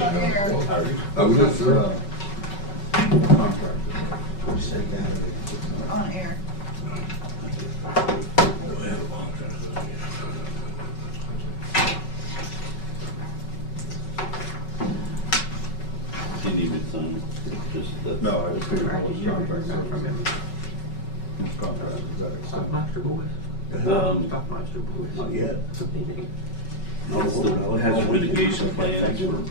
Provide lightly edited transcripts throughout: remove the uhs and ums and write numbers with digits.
was just, contractor. On air. Didn't even sign, just the. No, I just figured it was contract now from him. His contract, is that accepted? Not yet. No, it has a litigation plan for,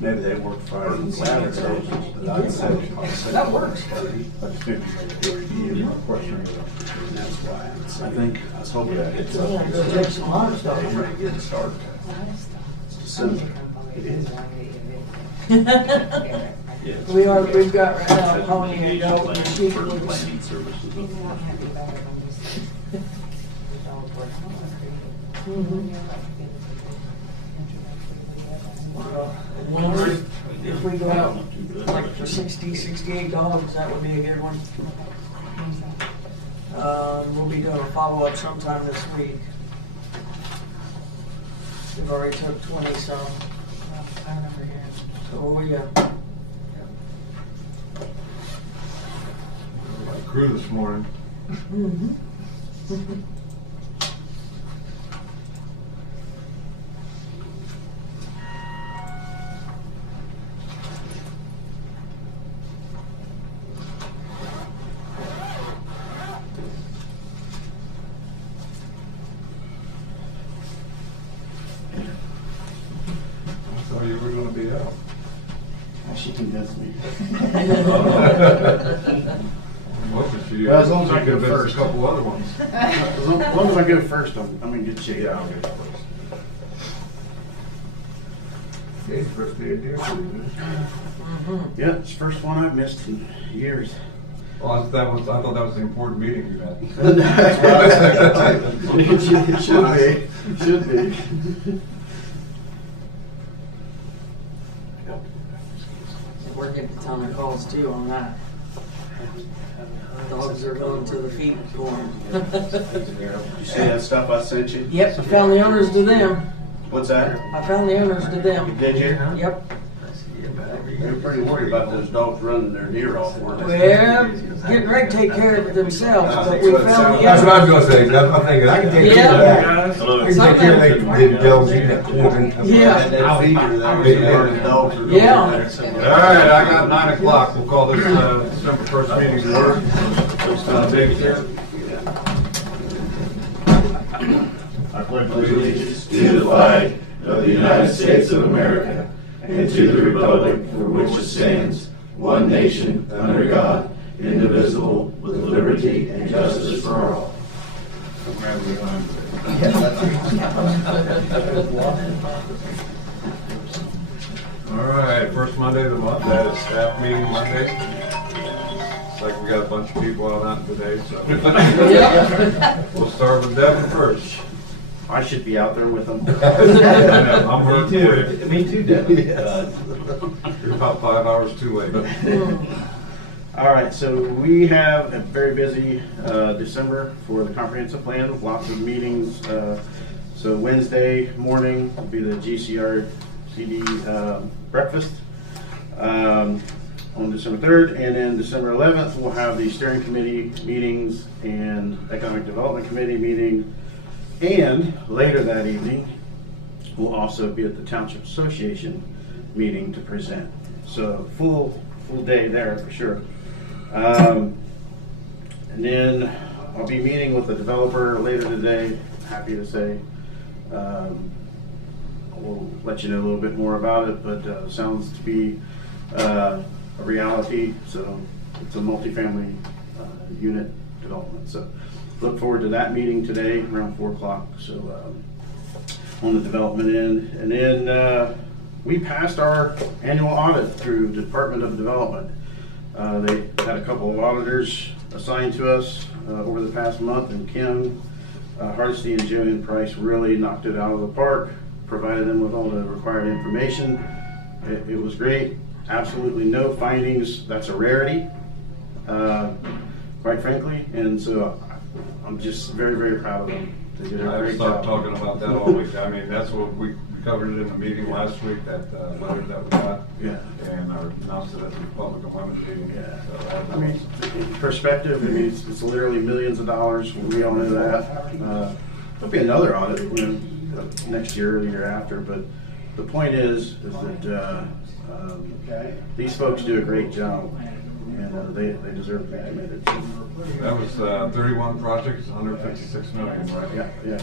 maybe they work fire and ladder. That works. I just didn't hear my question. That's why. I think, I was hoping that it's Take some hard stuff. ready to get started. It's December. It is. Yes. We've got right now Pony and Goat and For Sheep. the planning services. If we go out like for 60, 68 dogs, that would be a good one. We'll be doing a follow-up sometime this week. We've already took 20 some. I remember hearing. So, yeah. Crew this morning. I thought you were gonna be out. She convinced me. Wasn't she? Well, as long as I She go convinced first. a couple other ones. As long as I go first, I'm in good shape. Yeah, I'll get first. It's supposed to be a deer season. Yeah, it's the first one I've missed in years. Well, I thought that was the important meeting you had. That's what I was It should be. We're getting a ton of calls too on that. Dogs are going to the feed corn. You see that stuff I sent you? Yep, I found the owners to them. What's that? I found the owners to them. Did you? Yep. You're pretty worried about those dogs running their deer off, weren't you? Well, getting ready to take care of it themselves, but we found the That's what I was owners. gonna say, that's what I'm thinking, I can take care of that. I can take care of the dogs eating that corn. Yeah. And that feeder, that was the dogs were Yeah. going there. All right, I got 9 o'clock. We'll call this December 1st meeting to order. I pledge allegiance to the flag of the United States of America and to the republic for which it stands, one nation, under God, indivisible, with liberty and justice for all. All right, first Monday of the month, that is staff meeting Monday. It's like we got a bunch of people out hunting today, so. We'll start with Devin first. I should be out there with them. I'm hurt for you. Me too, Devin. You're about 5 hours too late. All right, so we have a very busy December for the comprehensive plan, with lots of meetings. So Wednesday morning will be the GCRCD breakfast on December 3rd, and then December 11th we'll have the steering committee meetings and economic development committee meeting, and later that evening we'll also be at the Township Association meeting to present. So full day there for sure. And then I'll be meeting with the developer later today, happy to say. We'll let you know a little bit more about it, but sounds to be a reality. So it's a multifamily unit development. So look forward to that meeting today around 4 o'clock. So on the development end. And then we passed our annual audit through the Department of Development. They had a couple of auditors assigned to us over the past month, and Kim Hardesty and Joanne Price really knocked it out of the park, provided them with all the required information. It was great, absolutely no findings. That's a rarity, quite frankly, and so I'm just very, very proud of them. They did a I've great stopped job. talking about that all week. I mean, that's what we covered it in the meeting last week, that letter that we got. Yeah. And I announced it at the Republican Women's meeting. Yeah. So that I mean, in perspective, I mean, it's literally millions of dollars. We all know that. There'll be another audit, you know, next year or the year after. But the point is that these folks do a great job, and they deserve to be committed. That was 31 projects, 156 million, right? Yeah, yeah.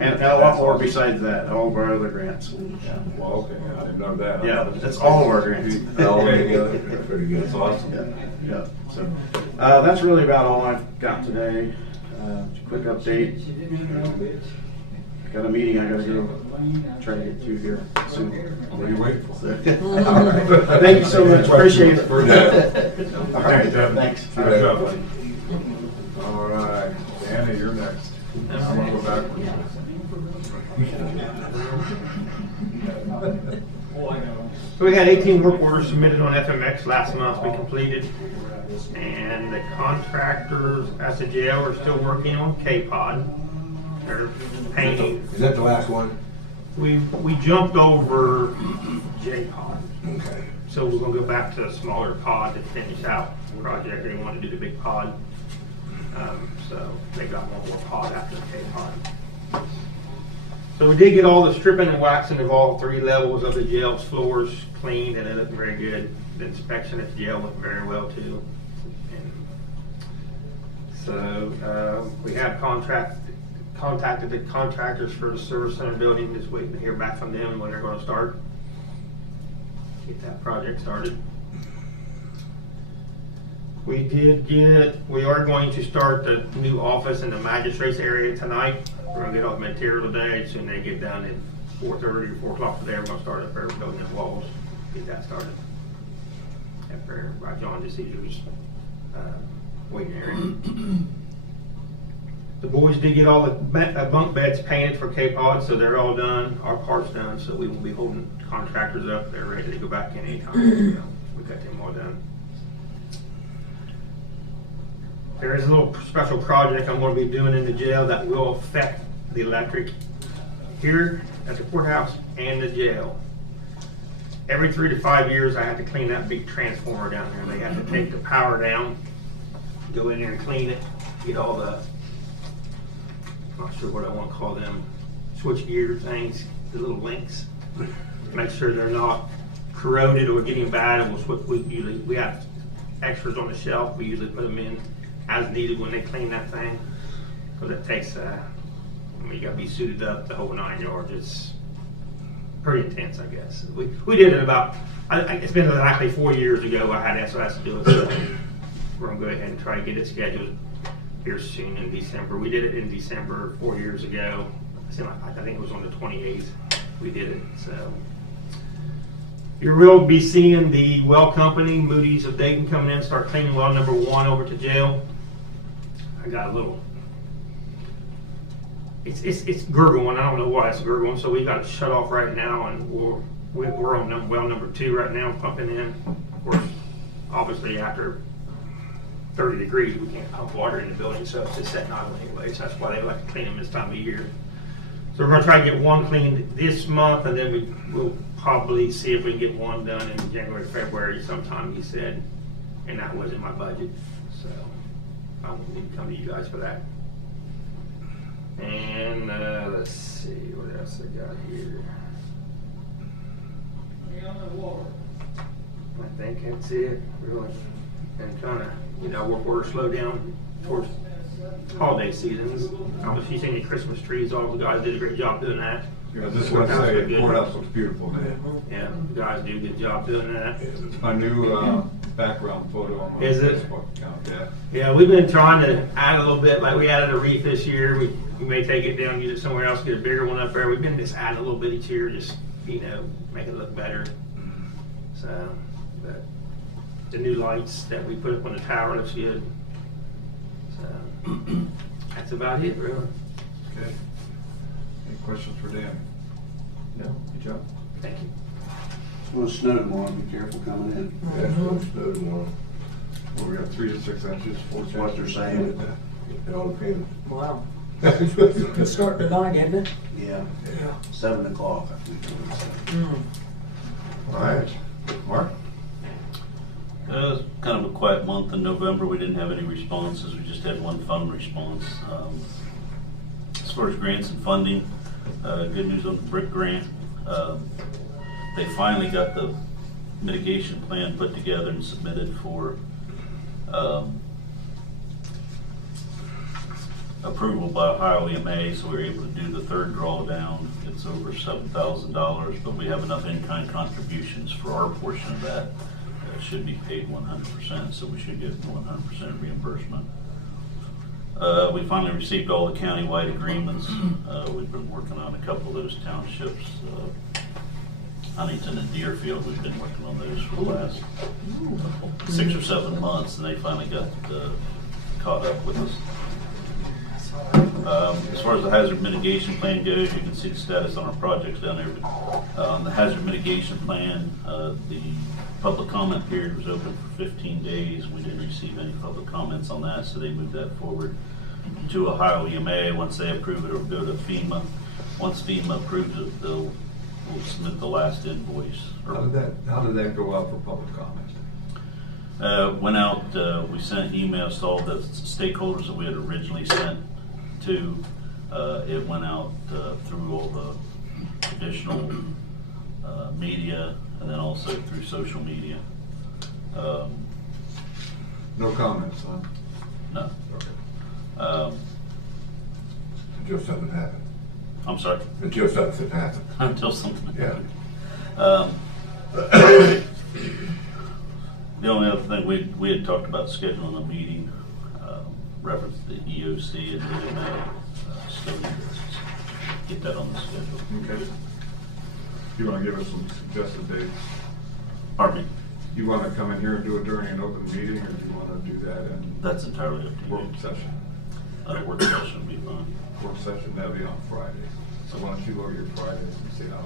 And a lot more besides that, all of our other grants. Yeah. Well, okay, I didn't know that. Yeah, that's all of our grants. Okay, pretty good. That's awesome. Yeah, yeah. So that's really about all I've got today. Quick update. Got a meeting I gotta go try to get to here soon. What are you waiting for? Thank you so much. Appreciate it. All right, thanks. Good job, buddy. All right, Danny, you're next. I'm gonna go backwards. So we had 18 work orders submitted on FMX last month. We completed, and the contractors at the jail are still working on K-Pod. They're painting. Is that the last one? We jumped over J-Pod, Okay. so we're gonna go back to a smaller pod to finish out the project. They want to do the big pod, so they got one more pod after the K-Pod. So we did get all the stripping and waxing of all 3 levels of the jail's floors cleaned, and it looked very good. The inspection at the jail went very well too. And so we have contacted the contractors for the service center building, just waiting to hear back from them when they're going to start. Get that project started. We are going to start the new office in the magistrate's area tonight. We're going to get all the material today. Soon they get done at 4:30 or 4 o'clock today, we're going to start up there building the walls, get that started. After John DeCesare's waiting area. The boys did get all the bunk beds painted for K-Pod, so they're all done. Our part's done, so we will be holding contractors up. They're ready to go back in anytime. We got them all done. There is a little special project I'm going to be doing in the jail that will affect the electric here at the courthouse and the jail. Every 3 to 5 years, I have to clean that big transformer down there. They have to take the power down, go in there and clean it, get all the, I'm not sure what I want to call them, switch gear things, the little links. Make sure they're not corroded or getting bad, and we have extras on the shelf. We usually put them in as needed when they clean that thing, because it takes, you got to be suited up the whole 9 yards. It's pretty intense, I guess. We did it about, it's been exactly 4 years ago. I had SOS to do it, so we're gonna go ahead and try to get it scheduled here soon in December. We did it in December 4 years ago. I think it was on the 28th we did it. So you will be seeing the well company, Moody's of Dayton, coming in, start cleaning well number 1 over to jail. I got a little, it's gurgling. I don't know why it's gurgling, so we got it shut off right now, and we're on well number 2 right now, pumping in. Of course, obviously after 30 degrees, we can't pump water in the building, so it's just setting idle anyways. That's why they like to clean them this time of year. So we're gonna try to get 1 cleaned this month, and then we'll probably see if we can get 1 done in January, February sometime, he said, and that was in my budget, so I won't need to come to you guys for that. And let's see, what else I got here. I think that's it, really. And trying to, work order slow down towards holiday seasons. Obviously, seeing the Christmas trees, all the guys did a great job doing that. Yeah, just want to say, the courthouse looks beautiful, man. Yeah, the guys do a good job doing that. It's my new background photo on my Is it? Facebook account, yeah. Yeah, we've been trying to add a little bit, like we added a wreath this year. We may take it down, use it somewhere else, get a bigger one up there. We've been just adding a little bit each year, just, make it look better. So, but the new lights that we put up on the tower looks good. So, that's about it, really. Okay. Any questions for Dan? No, good job. Thank you. It's gonna snow tomorrow, be careful coming in. Yeah, it's gonna snow tomorrow. Well, we got 3 to 6 inches, 4 That's what they're saying. It all depends. Wow. It's starting tonight, isn't it? Yeah, Yeah. 7 o'clock, I think. All right, Mark? It was kind of a quiet month in November. We didn't have any responses. We just had one fund response. As far as grants and funding, good news on the BRIC grant. They finally got the mitigation plan put together and submitted for approval by Ohio EMA, so we were able to do the third drawdown. It's over $7,000, but we have enough in-kind contributions for our portion of that. It should be paid 100%, so we should get 100% reimbursement. We finally received all the countywide agreements. We've been working on a couple of those townships. Huntington and Deerfield, we've been working on those for the last 6 or 7 months, and they finally got caught up with us. As far as the hazard mitigation plan goes, you can see the status on our projects down there. On the hazard mitigation plan, the public comment period was open for 15 days. We didn't receive any public comments on that, so they moved that forward to Ohio EMA. Once they approve it, it'll go to FEMA. Once FEMA approves it, we'll submit the last invoice. How did that go out for public comment? Went out, we sent emails to all the stakeholders that we had originally sent to. It went out through all the traditional media, and then also through social media. No comments, huh? No. Okay. Until something happened. I'm sorry. Until something happened. Until something. Yeah. The only other thing, we had talked about scheduling a meeting, reference to the EOC and EMA, still need to get that on the schedule. Okay. You want to give us some suggested dates? Pardon me? You want to come in here and do it during an open meeting, or do you want to do that in That's entirely up to work you. session? A work session would be fine. Work session, that'll be on Friday. So why don't you go to your Fridays and see how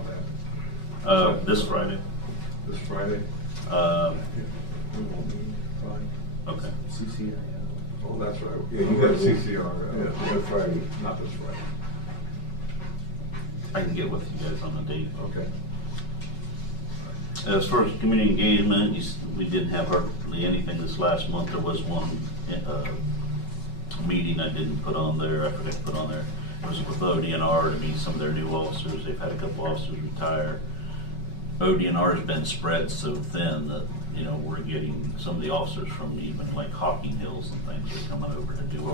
that, This Friday. this Friday? Okay. Oh, that's right. Yeah, you You got got CCR. Yeah, Good Friday. Not this Friday. I can get with you guys on the date. Okay. As far as community engagement, we didn't have hardly anything this last month. There was one meeting I didn't put on there. I forgot to put on there. It was with ODNR to meet some of their new officers. They've had a couple officers retire. ODNR has been spread so thin that, you know, we're getting some of the officers from even like Hocking Hills and things are coming over to do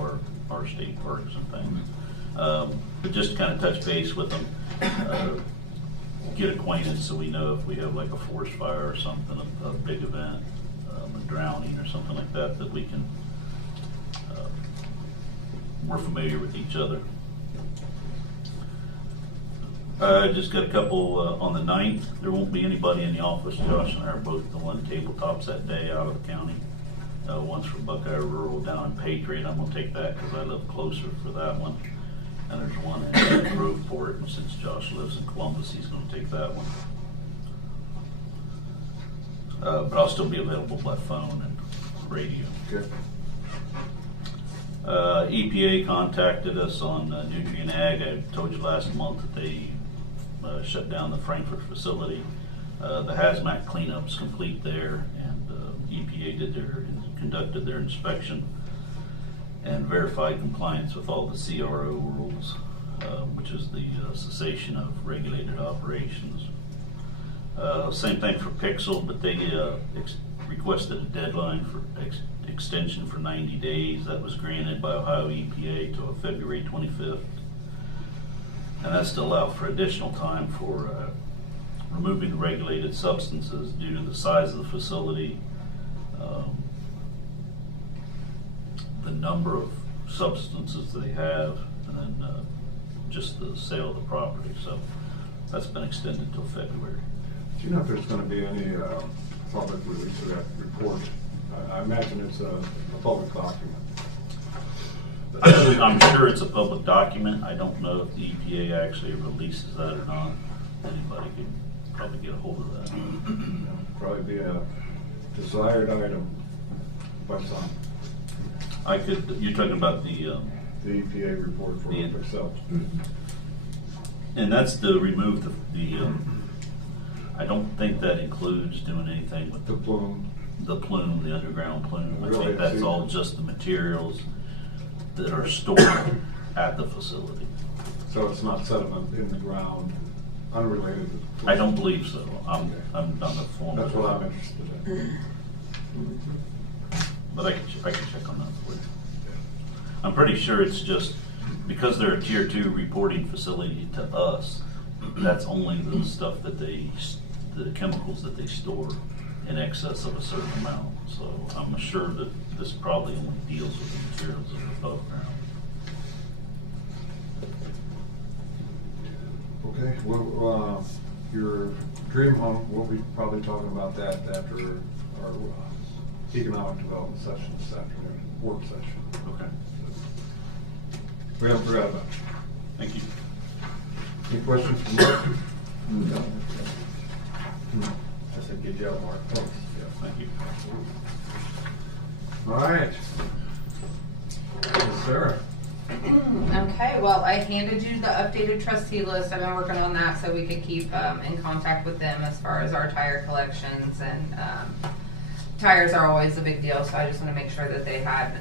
our state parks and things. But just to kind of touch base with them, get acquainted so we know if we have like a forest fire or something, a big event, a drowning or something like that, that we can, we're familiar with each other. Just got a couple on the 9th. There won't be anybody in the office. Josh and I are both doing tabletops that day out of the county. One's from Buckeye Rural down in Patriot. I'm gonna take that because I live closer for that one. And there's one in Groveport, and since Josh lives in Columbus, he's gonna take that one. But I'll still be available by phone and radio. Okay. EPA contacted us on Nutrient Ag. I told you last month that they shut down the Frankfurt facility. The hazmat cleanup's complete there, and EPA conducted their inspection and verified compliance with all the CRO rules, which is the cessation of regulated operations. Same thing for Pixel, but they requested a deadline for extension for 90 days. That was granted by Ohio EPA till February 25th. And that's to allow for additional time for removing the regulated substances due to the size of the facility, the number of substances they have, and then just the sale of the property. So that's been extended till February. Do you know if there's going to be any public release of that report? I imagine it's a public document. I'm sure it's a public document. I don't know if the EPA actually releases that or not. Anybody can probably get a hold of that. Probably be a desired item by some. You're talking about the the EPA report for Yeah. themselves. And that's to remove I don't think that includes doing anything with The plume. the plume, the underground plume. I Really? think that's See? all just the materials that are stored at the facility. So it's not sediment in the ground, unrelated to the plume. I don't believe so. I'm Okay. not informed. That's what I'm interested in. But I can check on that for you. I'm pretty sure it's just, because they're a tier 2 reporting facility to us, that's only the stuff that the chemicals that they store in excess of a certain amount. So I'm sure that this probably only deals with the materials that are above ground. Okay, well, your dream home, we'll be probably talking about that after our economic development session this afternoon, work session. Okay. We haven't forgot about you. Thank you. Any questions from Mark? No. I said, good job, Mark. Thanks. Thank you. All right. Sarah? Okay, well, I handed you the updated trustee list. I've been working on that so we could keep in contact with them as far as our tire collections, and tires are always a big deal, so I just want to make sure that they had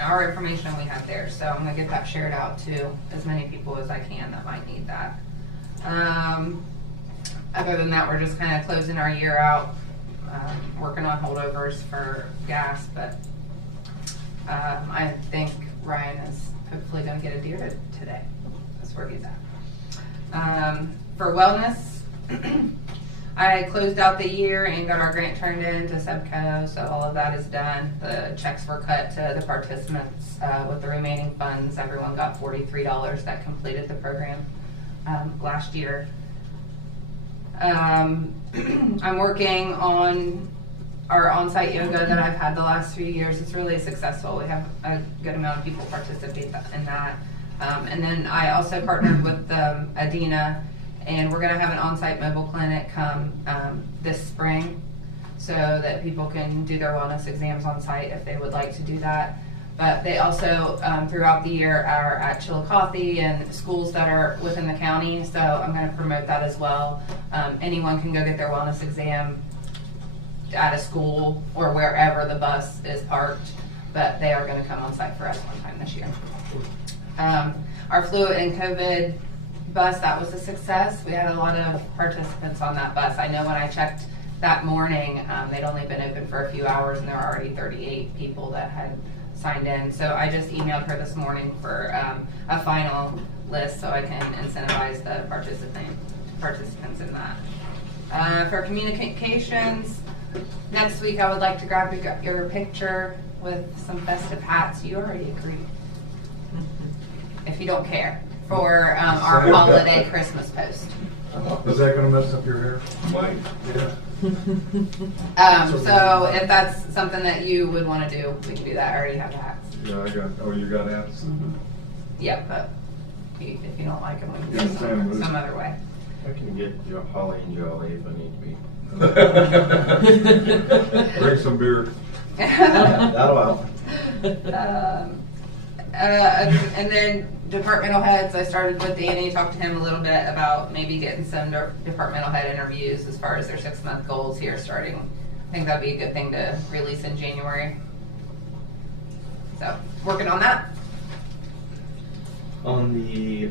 our information we had there. So I'm going to get that shared out to as many people as I can that might need that. Other than that, we're just kind of closing our year out, working on holdovers for gas, but I think Ryan is hopefully going to get a deer today. That's where he's at. For wellness, I closed out the year and got our grant turned in to Sebco, so all of that is done. The checks were cut to the participants with the remaining funds. Everyone got $43 that completed the program last year. I'm working on our on-site yoga that I've had the last few years. It's really successful. We have a good amount of people participate in that. And then I also partnered with Adina, and we're going to have an on-site mobile clinic come this spring so that people can do their wellness exams on site if they would like to do that. But they also, throughout the year, are at Chillicothe and schools that are within the county, so I'm going to promote that as well. Anyone can go get their wellness exam at a school or wherever the bus is parked, but they are going to come on site for us one time this year. Our flu and COVID bus, that was a success. We had a lot of participants on that bus. I know when I checked that morning, they'd only been open for a few hours and there were already 38 people that had signed in. So I just emailed her this morning for a final list so I can incentivize the participants in that. For communications, next week I would like to grab your picture with some festive hats. You already agreed. If you don't care. For our holiday Christmas post. Is that gonna mess up your hair? Might. Yeah. So if that's something that you would want to do, we can do that. I already have the hats. Yeah, you got hats? Yeah, but if you don't like them, we can Yeah, do some other way. I can get holly and jolly if I need to be. Bring some beer. That'll help. And then departmental heads, I started with Danny, talked to him a little bit about maybe getting some departmental head interviews as far as their 6-month goals here starting. I think that'd be a good thing to release in January. So, working on that. On the,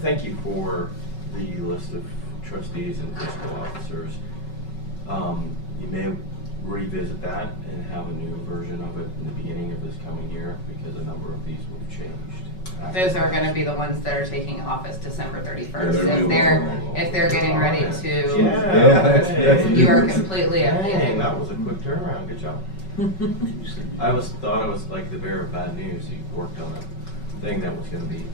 thank you for the list of trustees and fiscal officers. You may revisit that and have a new version of it in the beginning of this coming year because a number of these will have changed. Those are going to be the ones that are taking office December 31st. If they're getting ready to, you are completely Dang, updated. that was a quick turnaround. Good job. Thought I was like the bearer of bad news. You worked on a thing that was going to be.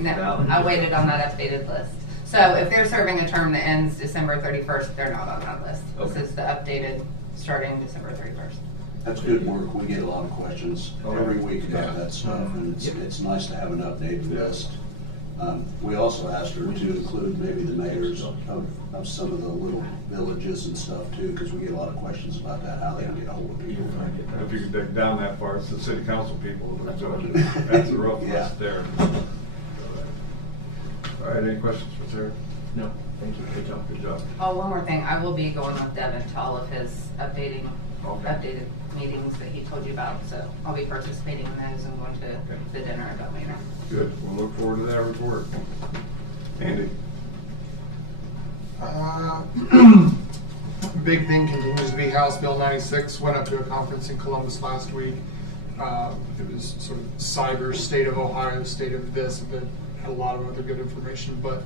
No, I waited on that updated list. So if they're serving a term that ends December 31st, they're not on that list. Okay. This is the updated starting December 31st. That's good work. We get a lot of questions every week about that stuff, and it's nice to have an updated list. We also asked her to include maybe the mayors of some of the little villages and stuff too, because we get a lot of questions about that, how they can get a hold of people. If you can dig down that far, it's the city council people. That's the rough Yeah. list there. All right, any questions for Sarah? No, thank you, good job. Good job. Oh, one more thing, I will be going with Devin to all of his Okay. updated meetings that he told you about, so I'll be participating in those and going to the dinner about later. Good, we'll look forward to that report. Andy? Big thing continues to be House Bill 96. Went up to a conference in Columbus last week. It was sort of cyber state of Ohio, state of this, but had a lot of other good information. But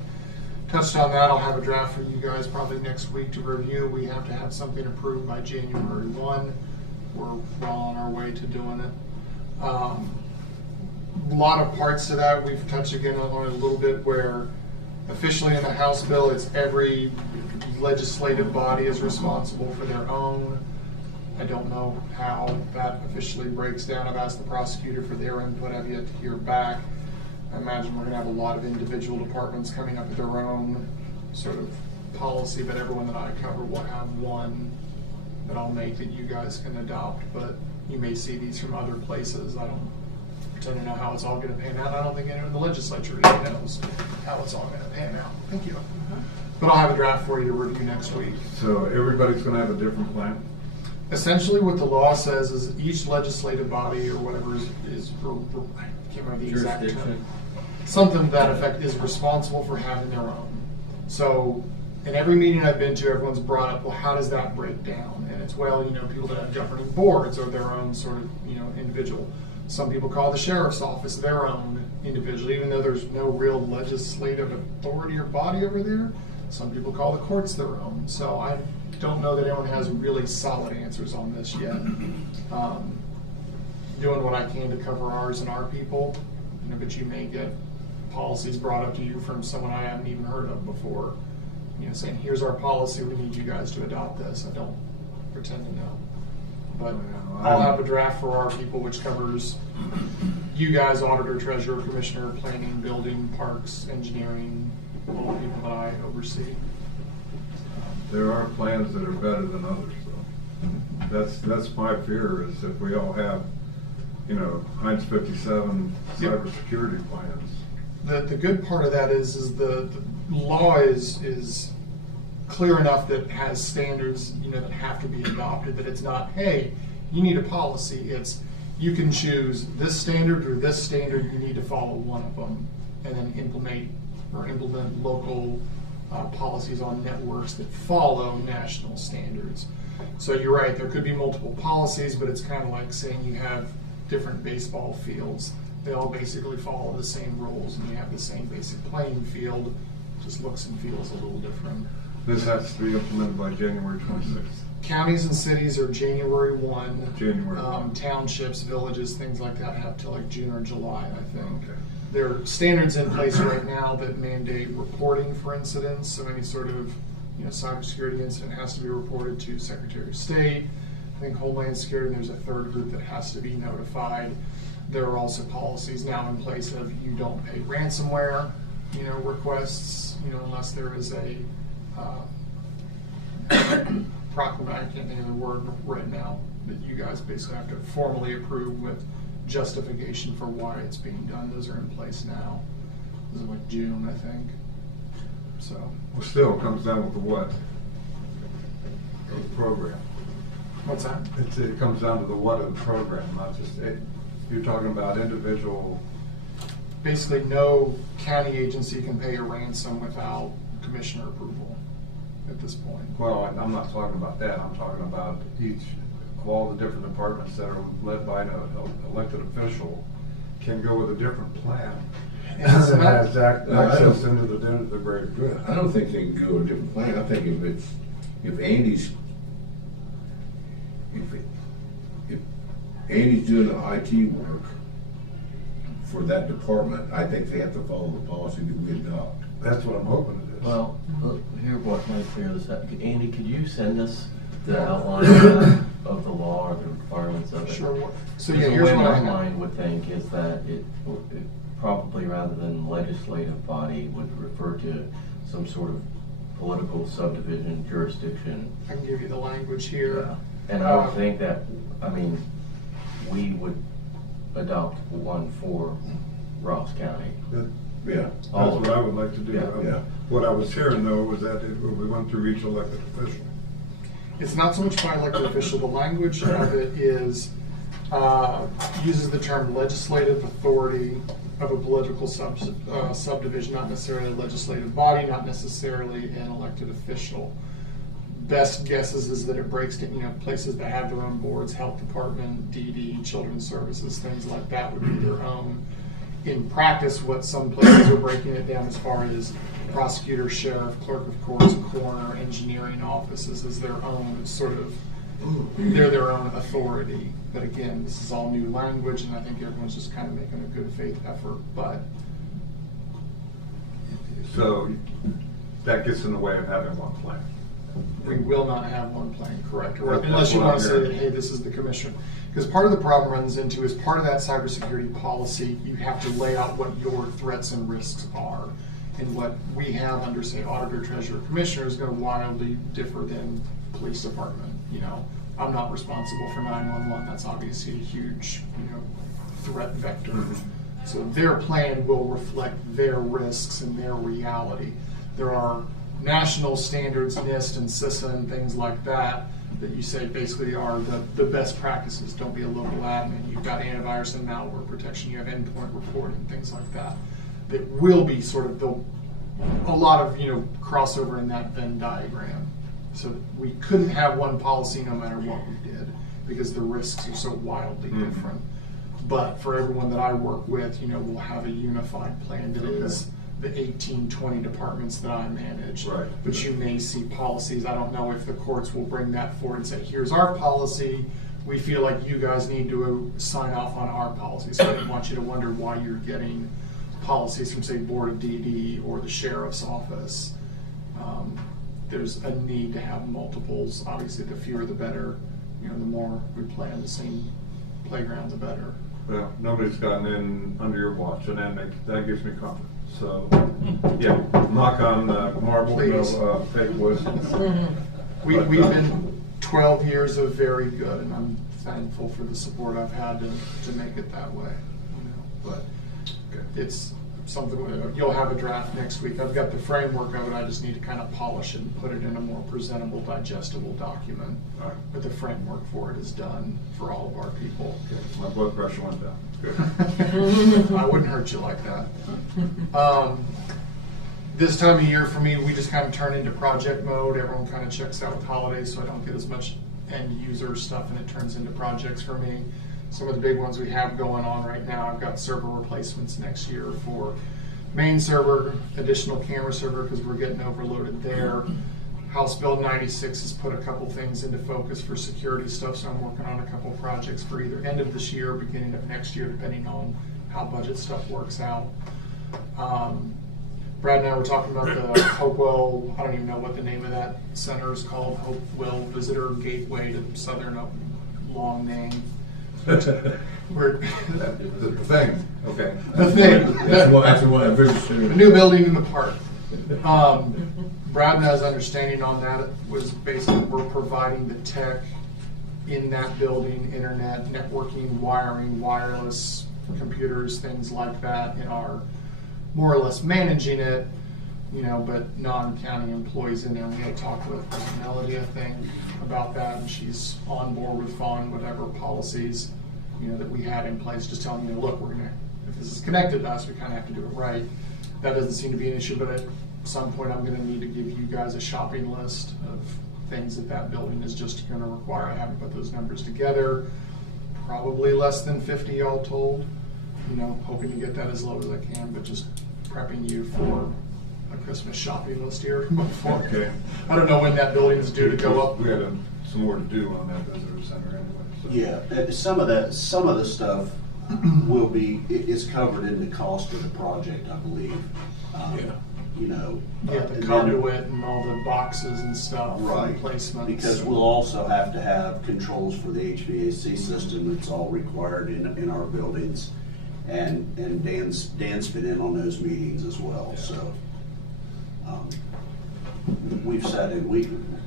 touched on that. I'll have a draft for you guys probably next week to review. We have to have something approved by January 1. We're well on our way to doing it. A lot of parts to that. We've touched again on it a little bit where officially in the House bill, it's every legislative body is responsible for their own. I don't know how that officially breaks down. I've asked the prosecutor for their input. I've yet to hear back. I imagine we're going to have a lot of individual departments coming up with their own sort of policy, but everyone that I cover will have one that I'll make that you guys can adopt. But you may see these from other places. I don't pretend to know how it's all going to pan out. I don't think anyone in the legislature really knows how it's all going to pan out. Thank you. But I'll have a draft for you to review next week. So everybody's gonna have a different plan? Essentially, what the law says is each legislative body or whatever is I can't remember the exact term. Something to that effect is responsible for having their own. So in every meeting I've been to, everyone's brought up, well, how does that break down? And it's, well, people that have governing boards or their own sort of, individual. Some people call the sheriff's office their own individual, even though there's no real legislative authority or body over there. Some people call the courts their own. So I don't know that anyone has really solid answers on this yet. Doing what I can to cover ours and our people, but you may get policies brought up to you from someone I haven't even heard of before, saying, here's our policy, we need you guys to adopt this. I don't pretend to know. But I'll have a draft for our people, which covers you guys, auditor, treasurer, commissioner, planning, building, parks, engineering, all the people that I oversee. There are plans that are better than others, though. That's my fear, is if we all have, Heinz 57 cybersecurity plans. The good part of that is the law is clear enough that it has standards, that have to be adopted, that it's not, hey, you need a policy. It's, you can choose this standard or this standard, you need to follow one of them, and then implement local policies on networks that follow national standards. So you're right, there could be multiple policies, but it's kind of like saying you have different baseball fields. They all basically follow the same rules, and you have the same basic playing field, just looks and feels a little different. This has to be implemented by January 26th. Counties and cities are January 1. January 1. Townships, villages, things like that have till like June or July, I think. Okay. There are standards in place right now that mandate reporting for incidents. So any sort of cybersecurity incident has to be reported to Secretary of State. I think Homeland Security, and there's a third group that has to be notified. There are also policies now in place of you don't pay ransomware, requests, unless there is a proclamation, I can't think of the word right now, that you guys basically have to formally approve with justification for why it's being done. Those are in place now. This is like June, I think. So. Well, still, it comes down with the what? The program. What's that? It comes down to the what of the program, not just, you're talking about individual. Basically, no county agency can pay a ransom without commissioner approval at this point. Well, I'm not talking about that. I'm talking about each of all the different departments that are led by an elected official can go with a different plan. And it's That not- has access into the greater good. I don't think they can go a different plan. I think if Andy's doing the IT work for that department, I think they have to follow the policy that we adopt. That's what I'm hoping it is. Well, here, what might clear this up. Andy, could you send us the outline of the law or the requirements of it? Sure. So Because yeah, the here's way what I my have. mind would think is that it probably rather than legislative body would refer to some sort of political subdivision jurisdiction. I can give you the language here. And I would think that, I mean, we would adopt one for Ross County. Yeah, that's All what of I it. would like to do. Yeah. What I was hearing though was that we went through each elected official. It's not so much by elected official, the language of it is, uses the term legislative authority of a political subdivision, not necessarily a legislative body, not necessarily an elected official. Best guesses is that it breaks to, places that have their own boards, health department, DD, children's services, things like that would be their own. In practice, what some places are breaking it down as far as prosecutor, sheriff, clerk of courts, coroner, engineering offices as their own sort of, they're their own authority. But again, this is all new language, and I think everyone's just kind of making a good faith effort, but. So that gets in the way of having one plan. We will not have one plan, correct? Or That's unless you what want I'm to say that, hearing. hey, this is the commission. Because part of the problem runs into is part of that cybersecurity policy, you have to lay out what your threats and risks are. And what we have under, say, auditor, treasurer, commissioner is going to wildly differ than police department. I'm not responsible for 911. That's obviously a huge, threat vector. So their plan will reflect their risks and their reality. There are national standards, NIST and CISA and things like that, that you say basically are the best practices. Don't be a local admin. You've got antivirus and malware protection. You have endpoint reporting, things like that. That will be sort of a lot of crossover in that Venn diagram. So we couldn't have one policy no matter what we did because the risks are so wildly different. But for everyone that I work with, we'll have a unified plan that is the 18, 20 departments that I manage. Right. But you may see policies. I don't know if the courts will bring that forward and say, here's our policy. We feel like you guys need to sign off on our policy. So I didn't want you to wonder why you're getting policies from, say, Board of DD or the Sheriff's Office. There's a need to have multiples. Obviously, the fewer the better. The more we play on the same playground, the better. Well, nobody's gotten in under your watch, and that gives me comfort. So, yeah, knock on marble, Please. no fake wood. We've been 12 years of very good, and I'm thankful for the support I've had to make it that way. But it's something, you'll have a draft next week. I've got the framework of it. I just need to kind of polish it and put it in a more presentable, digestible document. All right. But the framework for it is done for all of our people. Okay, my blood pressure went down. Good. I wouldn't hurt you like that. This time of year for me, we just kind of turn into project mode. Everyone kind of checks out with holidays, so I don't get as much end user stuff, and it turns into projects for me. Some of the big ones we have going on right now, I've got server replacements next year for main server, additional camera server because we're getting overloaded there. House Bill 96 has put a couple things into focus for security stuff, so I'm working on a couple projects for either end of this year or beginning of next year, depending on how budget stuff works out. Brad and I were talking about the Hopewell, I don't even know what the name of that center is called, Hopewell Visitor Gateway to Southern, long name. The thing, okay. The thing. That's what I very soon. The new building in the park. Brad and I's understanding on that was basically we're providing the tech in that building, internet, networking, wiring, wireless, computers, things like that, and are more or less managing it, but non-county employees in there. We had talked with Melody, I think, about that, and she's on board with following whatever policies, that we had in place, just telling you, look, if this is connected to us, we kind of have to do it right. That doesn't seem to be an issue, but at some point I'm going to need to give you guys a shopping list of things that building is just going to require. I haven't put those numbers together. Probably less than 50 all told. Hoping to get that as low as I can, but just prepping you for a Christmas shopping list here before. Okay. I don't know when that building is due to go up. We got some more to do on that visitor center anyway. So. Yeah, some of the stuff is covered in the cost of the project, I believe. The conduit and all the boxes and stuff, right? Placements. Because we'll also have to have controls for the HVAC system that's all required in our buildings, And Dan's been in on those meetings as well, so. We've sat in,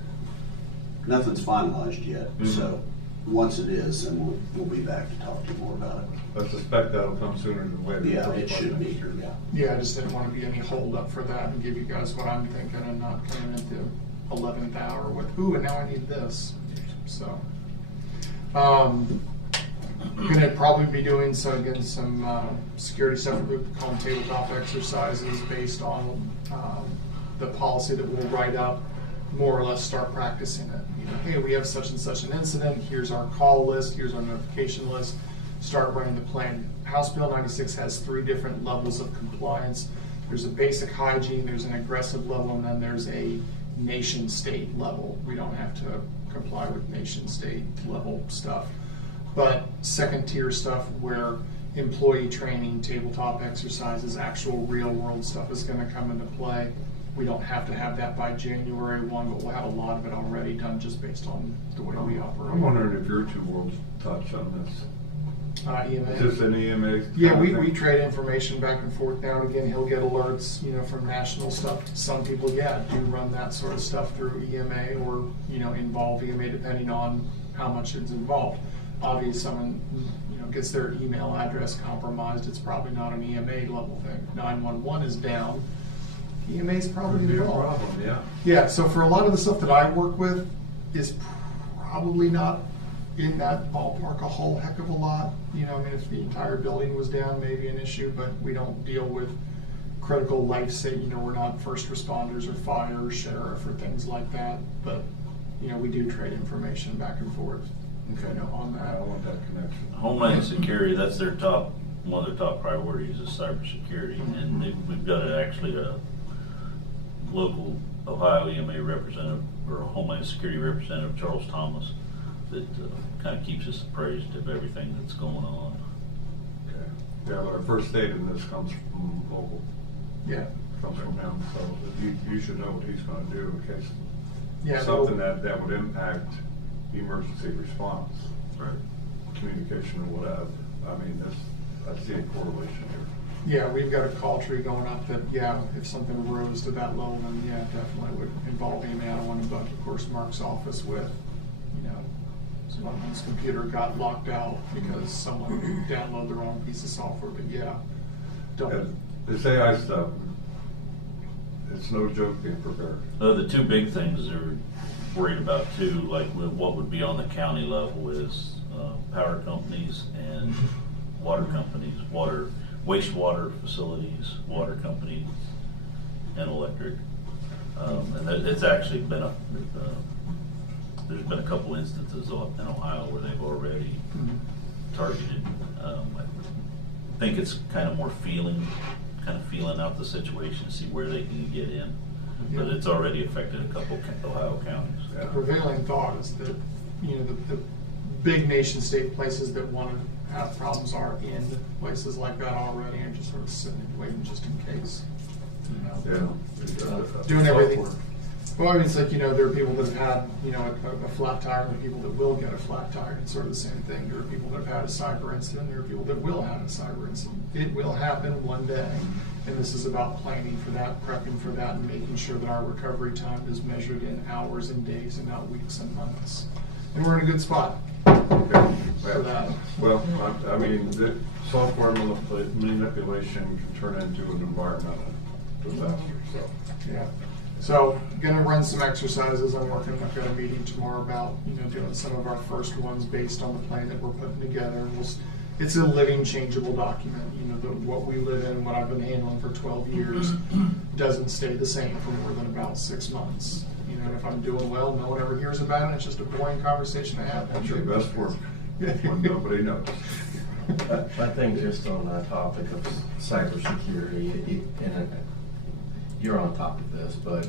nothing's finalized yet, so once it is, then we'll be back to talk to you more about it. I suspect that'll come sooner than later. Yeah, it should be, yeah. Yeah, I just didn't want to be any hold up for that and give you guys what I'm thinking and not coming at the 11th hour with, ooh, and now I need this. So, gonna probably be doing some security stuff. We call them tabletop exercises based on the policy that we'll write up. More or less start practicing it. You know, hey, we have such and such an incident. Here's our call list. Here's our notification list. Start running the plan. House Bill 96 has 3 different levels of compliance. There's a basic hygiene, there's an aggressive level, and then there's a nation state level. We don't have to comply with nation state level stuff. But second tier stuff where employee training, tabletop exercises, actual real world stuff is going to come into play. We don't have to have that by January 1, but we'll have a lot of it already done just based on the way we operate. I'm wondering if your two worlds touch on this. EMA. Is this an EMA? Yeah, we trade information back and forth now and again. He'll get alerts, from national stuff. Some people, do run that sort of stuff through EMA or, involve EMA depending on how much it's involved. Obviously, someone, gets their email address compromised, it's probably not an EMA level thing. 911 is down. EMA is probably Could be a involved. problem, yeah. Yeah, so for a lot of the stuff that I work with is probably not in that ballpark a whole heck of a lot. If the entire building was down, maybe an issue, but we don't deal with critical life safety. We're not first responders or fire or sheriff or things like that, but, we do trade information back and forth, on I that. want that connection. Homeland Security, that's one of their top priorities is cybersecurity, and we've got a local Ohio EMA representative, or Homeland Security representative, Charles Thomas, that kind of keeps us appraised of everything that's going on. Okay. Yeah, but our first date in this comes from local, Yeah. comes from him, so you should know what he's gonna do in case Yeah. something that would impact emergency response, Right. communication or whatever. I see a correlation here. Yeah, we've got a call tree going up that, if something rose to that level, then definitely would involve EMA. I don't want to bug, of course, Mark's office with, someone's computer got locked out because someone downloaded the wrong piece of software, but don't. This AI stuff, it's no joke being prepared. The 2 big things they're worried about too, like what would be on the county level is power companies and water companies, wastewater facilities, water companies, and electric. And it's actually been there's been a couple instances in Ohio where they've already targeted. I think it's kind of more feeling out the situation, see where they can get in. But it's already affected a couple Ohio counties. The prevailing thought is that, the big nation state places that want to have problems are in places like that already and just sort of sitting and waiting just in case. Doing everything. Well, it's like, there are people that have had, a flat tire, and there are people that will get a flat tire. It's sort of the same thing. There are people that have had a cyber incident, there are people that will have a cyber incident. It will happen one day, and this is about planning for that, prepping for that, and making sure that our recovery time is measured in hours and days and not weeks and months. And we're in a good spot for that. Well, the software manipulation can turn into an environmental disaster, so. Yeah. So, gonna run some exercises. I've got a meeting tomorrow about, doing some of our first ones based on the plan that we're putting together. It's a living, changeable document. What we live in, what I've been handling for 12 years, doesn't stay the same for more than about 6 months. If I'm doing well, no one ever hears about it. It's just a boring conversation to have. That's your best work, when nobody knows. I think just on the topic of cybersecurity, you're on top of this, but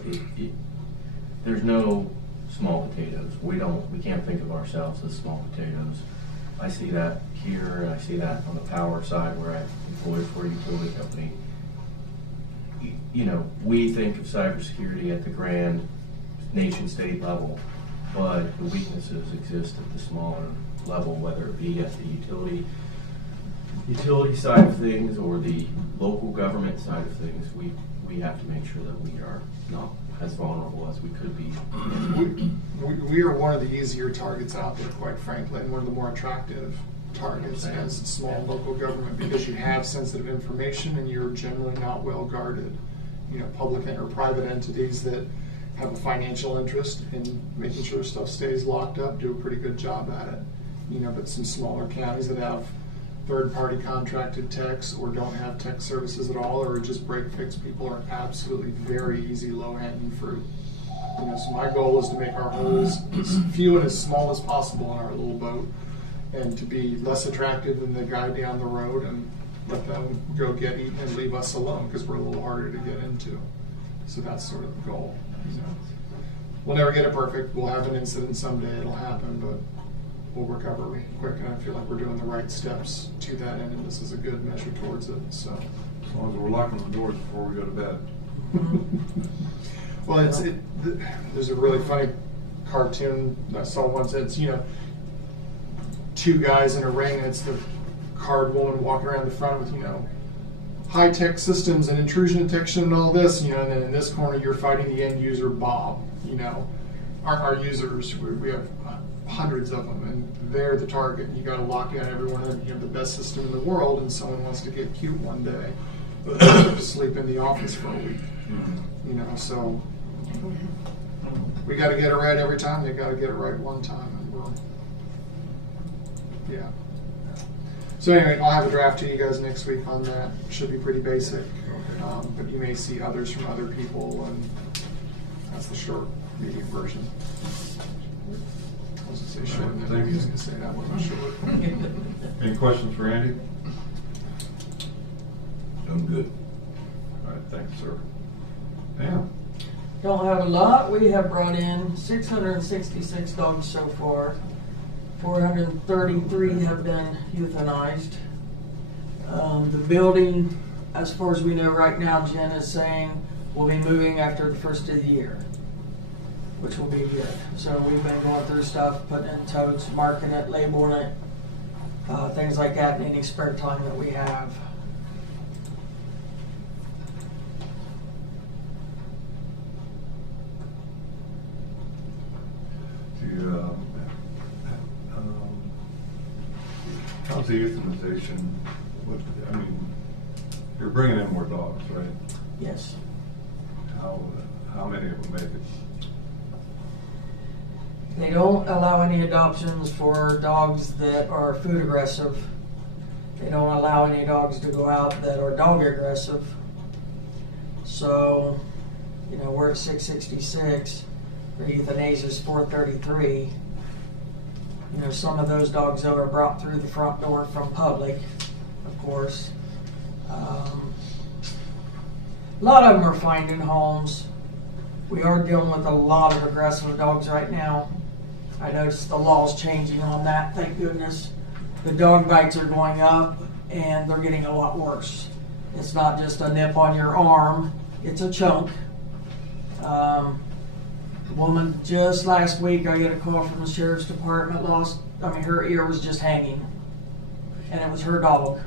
there's no small potatoes. We can't think of ourselves as small potatoes. I see that here, and I see that on the power side where I'm employed for a utility company. We think of cybersecurity at the grand nation-state level, but the weaknesses exist at the smaller level, whether it be at the utility utility side of things or the local government side of things, we have to make sure that we are not as vulnerable as we could be. We are one of the easier targets out there, quite frankly, and one of the more attractive targets as small local government, because you have sensitive information and you're generally not well guarded. You know, public or private entities that have a financial interest in making sure stuff stays locked up do a pretty good job at it. You know, but some smaller counties that have third-party contracted techs or don't have tech services at all, or just break-fix people, are absolutely very easy, low-hanging fruit. You know, so my goal is to make our holes as few and as small as possible in our little boat, and to be less attractive than the guy down the road, and let them go get eaten and leave us alone because we're a little harder to get into. So that's sort of the goal. You know, we'll never get it perfect. We'll have an incident someday. It'll happen, but we'll recover quick, and I feel like we're doing the right steps to that end, and this is a good measure towards it. So, As long as we're locking the doors before we go to bed. well, there's a really funny cartoon I saw once. It's, you know, two guys in a ring, and it's the card woman walking around the front with, you know, high-tech systems and intrusion detection and all this, you know, and then in this corner you're fighting the end user, Bob. You know, our users, we have hundreds of them, and they're the target. You got to lock down every one of them. You have the best system in the world, and someone wants to get cute one day, but they have to sleep in the office for a week. You know, so we got to get it right every time. They got to get it right one time, and yeah. So anyway, I'll have a draft to you guys next week on that. Should be pretty basic, but you may see others from other people, and that's the short, medium version. I was going to say short, and then I was going to say that wasn't short. Any questions for Andy? I'm good. All right, thanks, sir. Pam? Don't have a lot. We have brought in 666 dogs so far. 433 have been euthanized. The building, as far as we know right now, Jen is saying we'll be moving after the first of the year, which will be good. So we've been going through stuff, putting in totes, marking it, labeling it, things like that in any spare time that we have. How's the euthanization? I mean, you're bringing in more dogs, right? Yes. How many of them make it? They don't allow any adoptions for dogs that are food aggressive. They don't allow any dogs to go out that are dog aggressive. So, you know, we're at 666. The euthanasia is 433. You know, some of those dogs though are brought through the front door from public, of course. A lot of them are finding homes. We are dealing with a lot of aggressive dogs right now. I noticed the law's changing on that, thank goodness. The dog bites are going up and they're getting a lot worse. It's not just a nip on your arm, it's a chunk. Woman just last week, I got a call from the sheriff's department, her ear was just hanging, and it was her dog.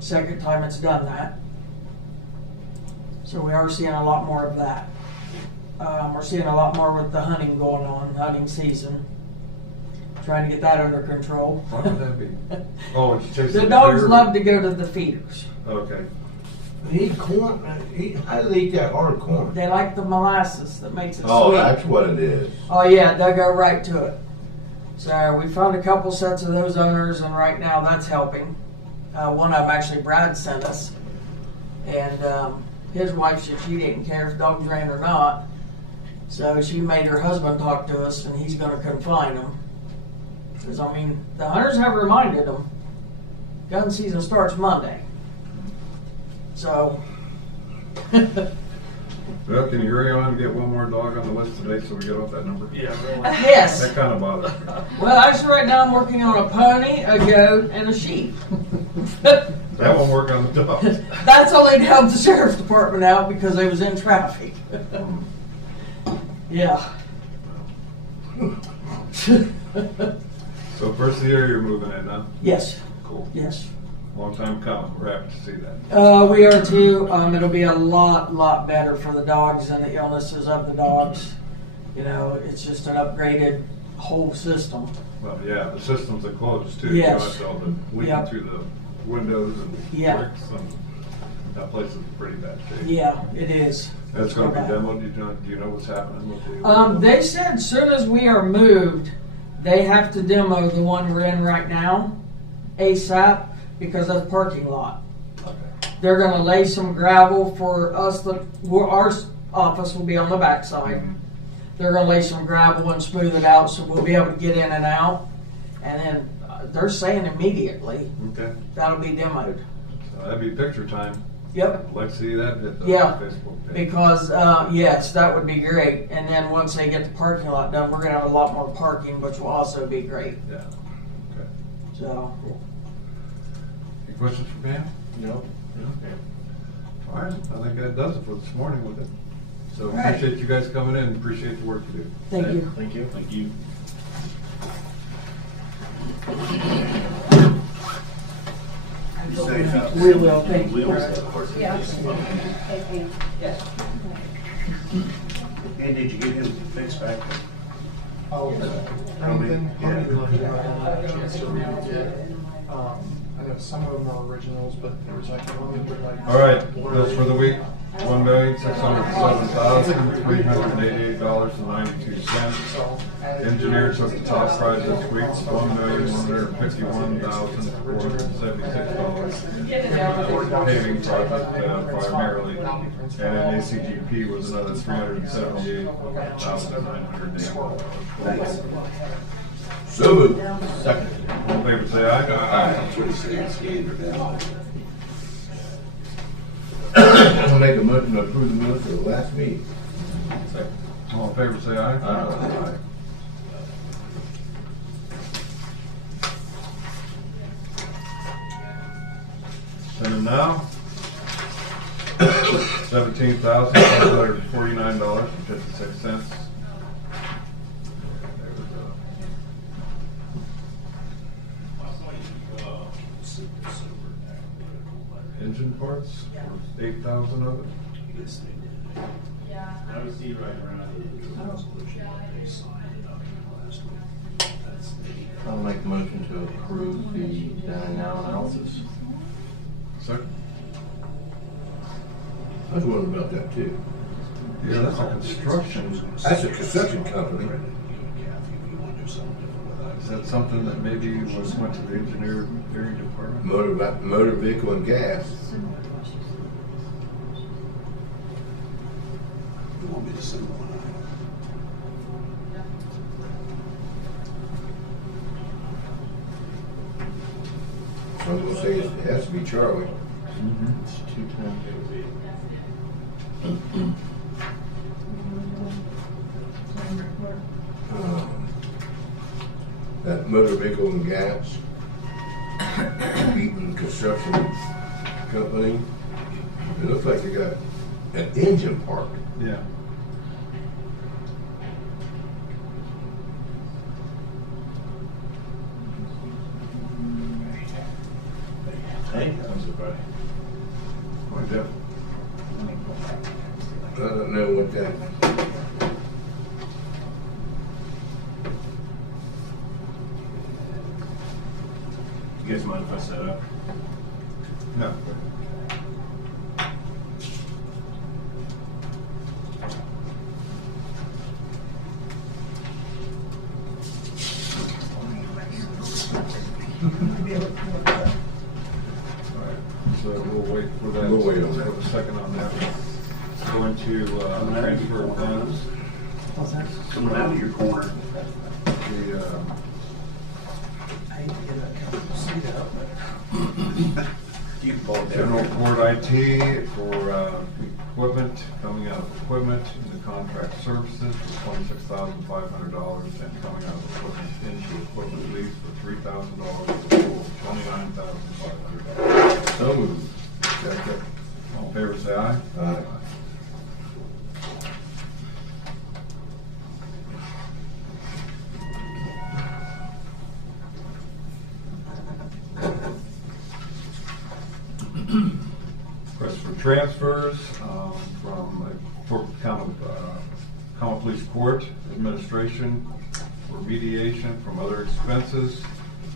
Second time it's done that. So we are seeing a lot more of that. We're seeing a lot more with the hunting going on, hunting season. Trying to get that under control. Why would that be? Oh, it's chasing The dogs deer? love to go to the feeders. Okay. They eat corn. How do they eat that hard corn? They like the molasses that makes it Oh, sweet. that's what it is. Oh yeah, they'll go right to it. So we found a couple sets of those owners, and right now that's helping. One of them actually Brad sent us, and his wife said she didn't care if dogs ran or not. So she made her husband talk to us, and he's going to confine them. Because I mean, the hunters have reminded them, gun season starts Monday. So. Well, can you hurry on and get one more dog on the list today so we get off that number? Yeah, really. Yes. That kind of bothers me. Well, actually, right now I'm working on a pony, a goat, and a sheep. That won't work on the dogs. That's only to help the sheriff's department out because they was in traffic. Yeah. So So first of the year you're moving in, huh? Yes, Cool. yes. Long time coming. We're happy to see that. We are too. It'll be a lot better for the dogs and the illnesses of the dogs. You know, it's just an upgraded whole system. Well, yeah, the systems are closed too. Yes. You know, it's all the leaking Yep. through the windows and Yeah. bricks, and that place is in pretty bad shape. Yeah, it is. That's It's going to be bad. demoed. Do you know what's happening with the? They said as soon as we are moved, they have to demo the one we're in right now, ASAP, because that's parking lot. They're going to lay some gravel for us. Our office will be on the backside. They're going to lay some gravel and smooth it out, so we'll be able to get in and out. And then they're saying immediately Okay. that'll be demoed. So that'd be picture time. Yep. Let's see that bit though, Yeah. on Facebook page. Because yes, that would be great. And then once they get the parking lot done, we're gonna have a lot more parking, which will also be great. Yeah. Okay. So Cool. Any questions for Pam? No. All right. I think that does it for this morning with it. So All right. appreciate you guys coming in. Appreciate the work you do. thank you. Thank you. Thank you. You say, We will. Thank you. and did you get him fixed back? Oh, anything? Yeah. Chance to read it yet. I know some of them are originals, but there was like one that like. All right. Bills for the week. $1,607,388.92. So, added- Engineer took the top prize this week, $1,151,476. Paving project primarily, and then ACGP was another $378,908. So moved. Second. All in favor, say aye. That's what he's saying, scanned her down. I'm gonna make a motion to approve the minutes of the last meeting. All in favor, say aye. Aye. Send them now. $17,549.56. There we go. Engine parts, 8,000 of it. I'll make a motion to approve the then and now analysis. Second. I was wondering about that too. Yeah, that's a construction. That's a construction company. Is that something that maybe went to the engineering department? Motor vehicle and gas. You want me to send one? I'm gonna say it has to be Charlie. It's 210. That motor vehicle and gas. Beaton Construction Company. It looks like they got an engine part. Yeah. Hey, I'm surprised. Quite definitely. I don't know what that. You guys mind if I set up? No. Alright, so we'll wait for that. We'll wait on that. For a second on that. Going to transfer of funds. Coming out of your corner. The, You can pull it down. General Court IT for equipment, coming out of equipment into contract services for $26,500, and coming out of equipment into equipment lease for $3,000, for a total of $29,500. So moved. Second. All in favor, say aye. Aye. transfers from Common Police Court Administration for mediation from other expenses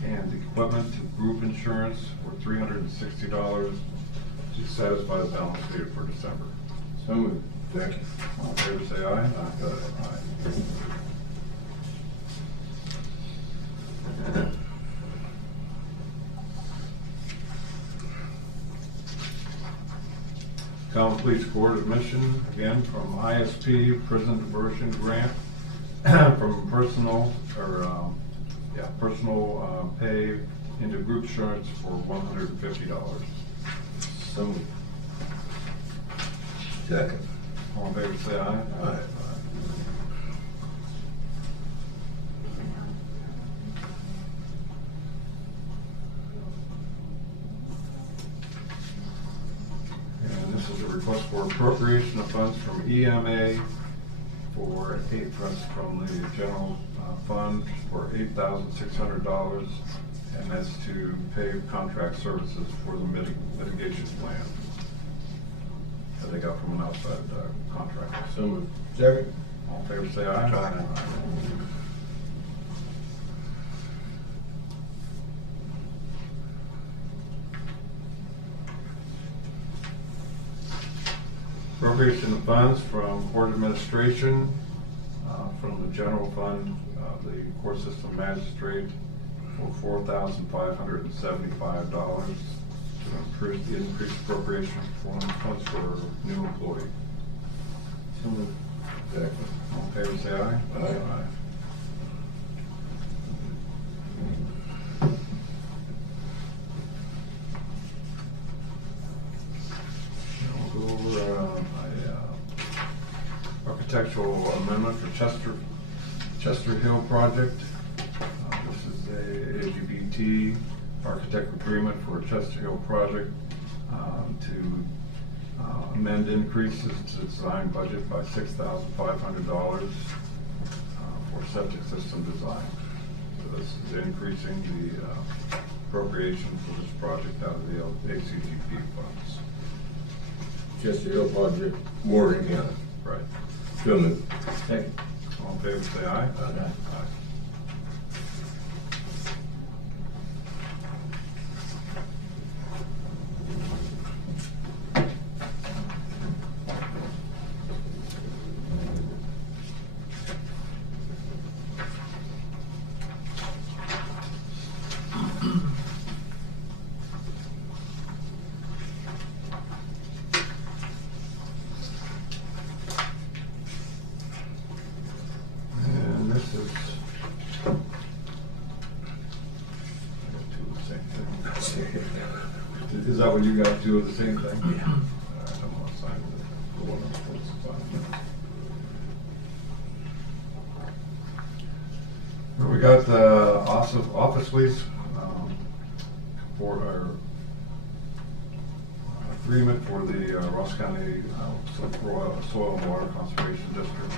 and equipment to group insurance for $360 to satisfy the balance needed for December. So moved. Second. All in favor, say aye. Aye. Common Police Court admission, again, from ISP Prison Diversion Grant, from personal pay into group insurance for $150. So moved. Second. All in favor, say aye. Aye. And this is a request for appropriation of funds from EMA for from the general fund for $8,600, and that's to pay contract services for the mitigation plan that they got from an outside contractor. So moved. Second. All in favor, say aye. Aye. Appropriation of funds from court administration, from the general fund, the court system magistrate for $4,575 to increase appropriation for funds for new employee. So moved. Second. All in favor, say aye. Aye. We'll go over architectural amendment for Chester Hill project. This is a LGBT architect agreement for Chester Hill project to amend increases to design budget by $6,500 for septic system design. So this is increasing the appropriation for this project out of the ACGP funds. Chester Hill project, Morgan County. Right. So moved. Second. All in favor, say aye. Aye. And this is. I got two of the same thing. Is that what you got, two of the same thing? Yeah. I'm gonna sign the one I'm supposed to sign. Well, we got the office lease for our agreement for the Ross County Soil and Water Conservation District.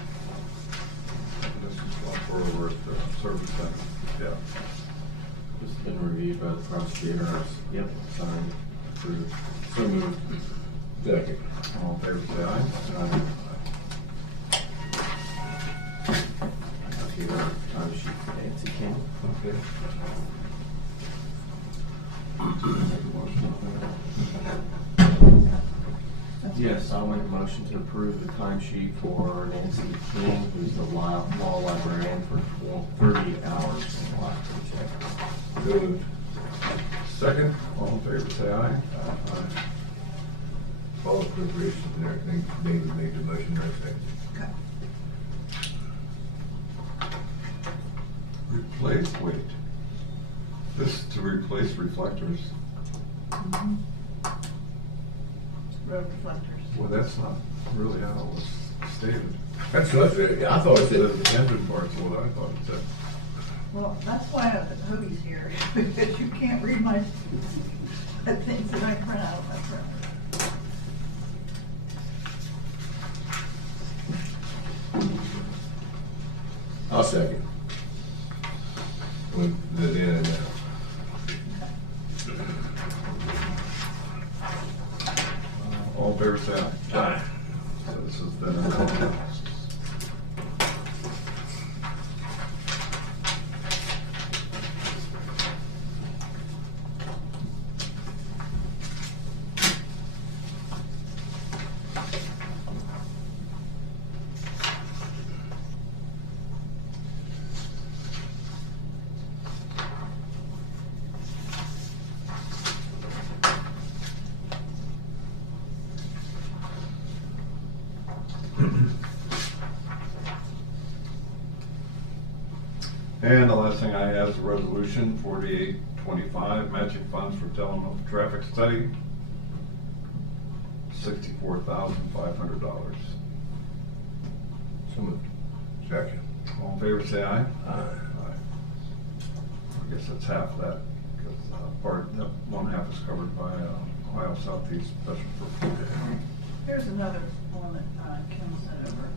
This is for over at the service center. Yeah. It's been reviewed by the prosecutor. Yep, signed, approved. So moved. Second. All in favor, say aye. Okay, time sheet for Nancy King. Okay. Yes, I'll make a motion to approve the timesheet for Nancy King, who's the law librarian for 30 hours in the last check. So moved. Second, all in favor, say aye. All appropriations and everything, David made the motion, right? Second. Replace, wait. This is to replace reflectors? Road reflectors. Well, that's not really how it was stated. That's what I thought it The said. engine part's what I thought it said. Well, that's why Hobie's here, because you can't read my things that I print out of my printer. I'll second. With the then and now. All in favor, favor say aye. Aye. So this is the. And the last thing I have is a resolution 4825, matching funds for Tillamook traffic study, $64,500. So moved. Second. All in favor, say aye. Aye. I guess that's half of that, because one half is covered by Ohio Southeast Special Purpose. Here's another one that Kim sent over.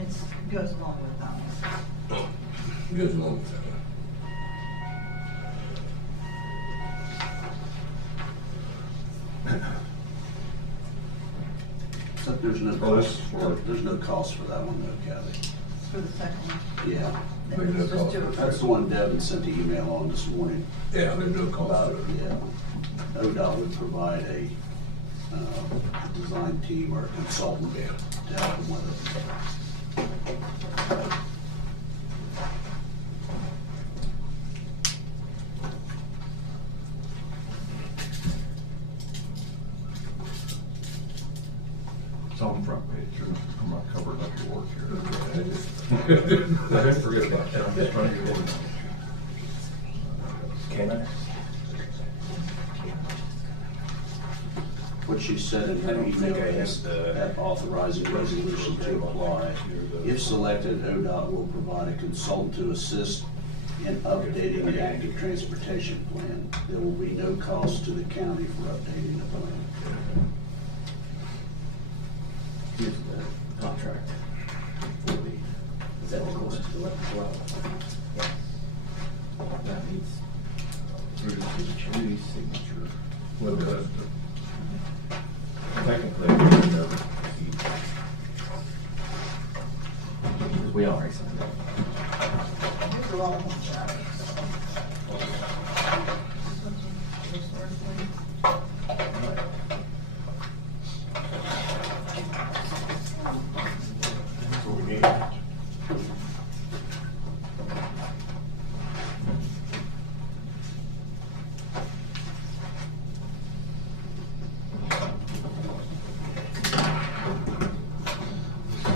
It goes along with that one. Goes along with that So there's no Oh, this cost is for- there's no cost for that one though, Kathy. For the second one. Yeah. There's no Just cost. do it. That's the one Devin sent the email on this morning. Yeah, there's no cost About, to it. yeah, ODOT would provide a design team or a consultant to help them with it. It's on the front page. I'm not covering up your work here. I Don't forget about that. I'm just trying to get it. Can I? What she said in her email is that authorizing resolution to apply. If selected, ODOT will provide a consultant to assist in updating the active transportation plan. There will be no cost to the county for updating the plan. Here's the contract for the, is that the closest to what? Yeah. That needs Rudy's signature. Well, that's Technically, we know, because we already signed it. These are all ones that. That's what we need.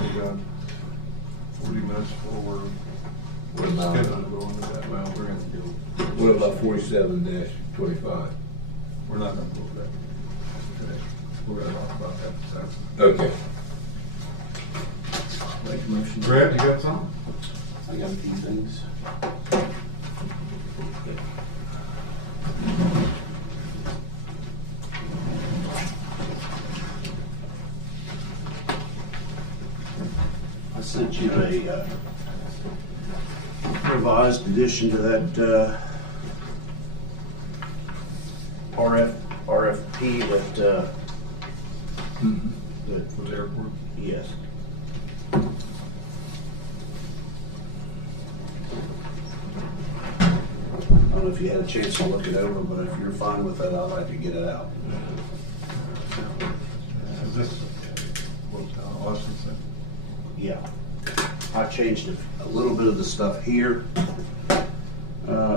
We got 40 minutes forward. What about- Scheduled to go into that. Well, we're gonna do. What about 47-25? We're not gonna go over that today. We're gonna talk about that this afternoon. Okay. Make a motion. Brad, you got some? I got a few things. I sent you a revised addition to that RFP that, For the airport? yes. I don't know if you had a chance to look it over, but if you're fine with it, I'd like to get it out. Is this what Austin said? Yeah. I changed a little bit of the stuff here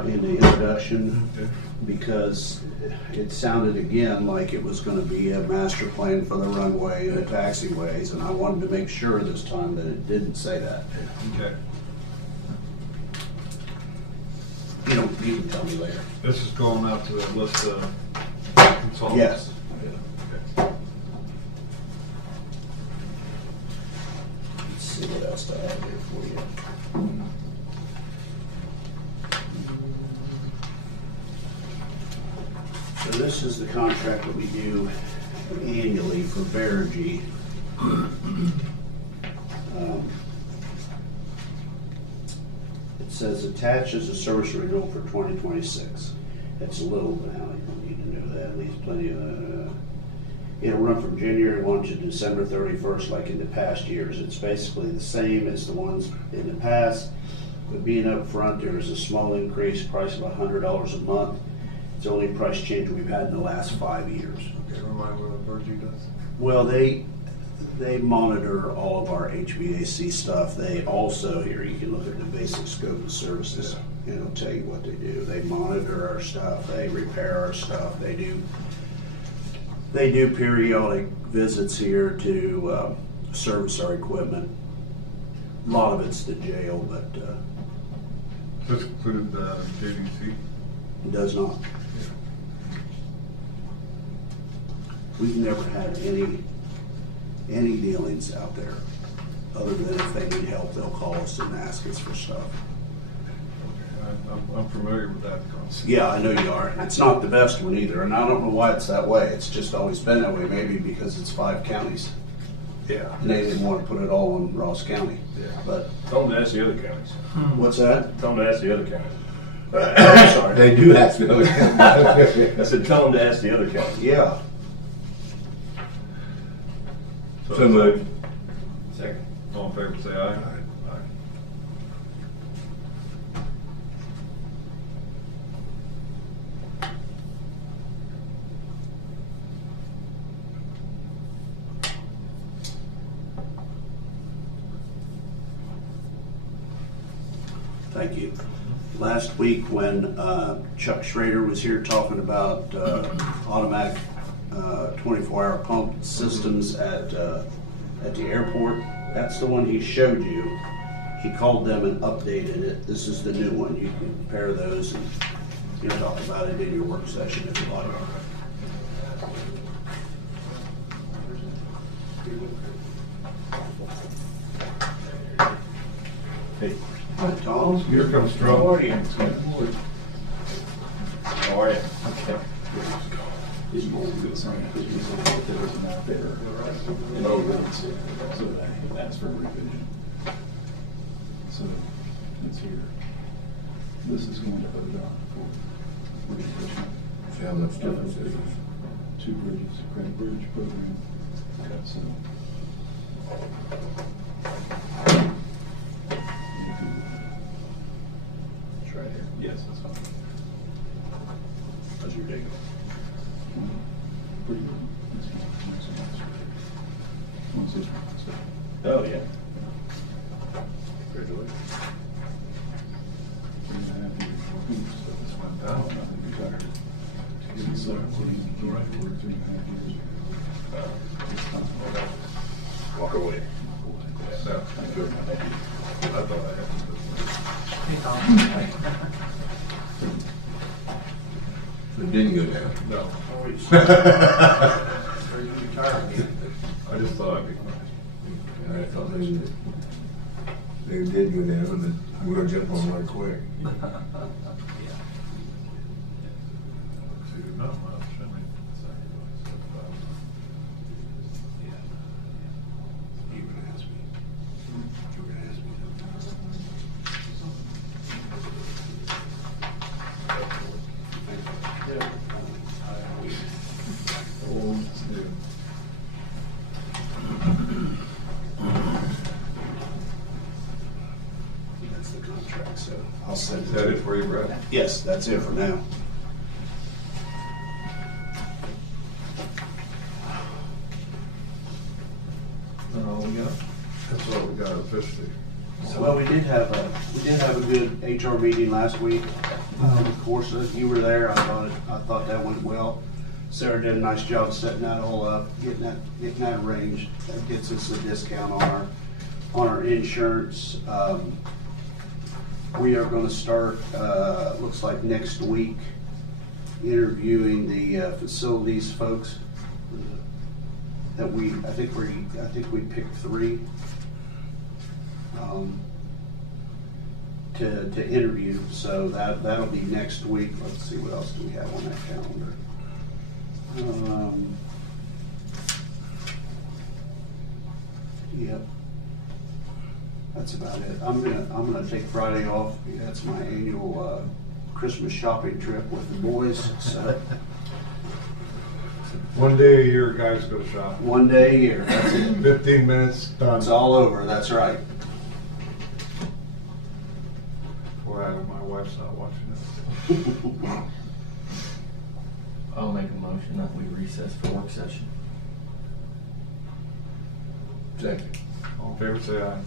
in the introduction because it sounded again like it was gonna be a master plan for the runway and the taxiways, and I wanted to make sure this time that it didn't say that. Okay. You can tell me later. This is going out to the list of consultants? Yes. Okay. Let's see what else I have here for you. So this is the contract that we do annually for Verigy. It says attaches a service renewal for 2026. It's a little, but how you don't need to know that, leaves plenty of, It'll run from January 1 to December 31st, like in the past years. It's basically the same as the ones in the past. But being up front, there is a small increase, price of $100 a month. It's the only price change we've had in the last 5 years. Okay, remind me what Virgie does. Well, they monitor all of our HVAC stuff. They also, here you can look at the basic scope of services, and it'll tell you what they do. They monitor our stuff, they repair our stuff, they do periodic visits here to service our equipment. A lot of it's the jail, but Does this include JDC? it does not. We've never had any dealings out there, other than if they need help, they'll call us and ask us for stuff. I'm familiar with that concept. Yeah, I know you are. It's not the best one either, and I don't know why it's that way. It's just always been that way, maybe because it's 5 counties. Yeah. And they didn't want to put it all in Ross County. Yeah. But, Tell them to ask the other counties. what's that? Tell them to ask the other counties. I'm sorry. They do ask me. I said, tell them to ask the other counties. Yeah. So moved. Second. All in favor, say aye. Aye. Thank you. Last week when Chuck Schrader was here talking about automatic 24-hour pump systems at the airport, that's the one he showed you. He called them and updated it. This is the new one. You can compare those and you can talk about it in your work session if you like. Hey, Hi, Tom. Here comes trouble. How are you? how are you? Okay. That's for revision. So it's here. This is going to ODOT for revision. See how much difference it is. 2 bridges, credit bridge program. So. It's right here. Yes, that's fine. How's your day going? Pretty good. What's this one? Oh, yeah. Congratulations. 3.5 years working, so this went down. Nothing retired. So, right, for 3.5 years. It's time. Walk away. So, Good. I thought I had to. It didn't go down. No. I just thought I'd be fine. I thought they did go down, and we're gonna jump on right quick. Not much, I mean. You were gonna ask me. You were gonna ask me. Old, new. That's the contract, so I'll send Is it. that to it you. for you, Brad? Yes, that's it for now. That's all we got officially. Well, we did have a good HR meeting last week. Of course, you were there. I thought that went well. Sarah did a nice job setting that all up, getting that arranged. That gets us a discount on our insurance. We are going to start, looks like next week, interviewing the facilities folks. That I think we picked 3 to interview. So that'll be next week. Let's see, what else do we have on that calendar? Yep. That's about it. I'm gonna take Friday off. That's my annual Christmas shopping trip with the boys. So One day a year, guys go shopping. One day a year, that's it. 15 minutes, done. It's all over, that's right. Boy, my wife's not watching this. I'll make a motion that we recess for work session. Second. All in favor, say aye.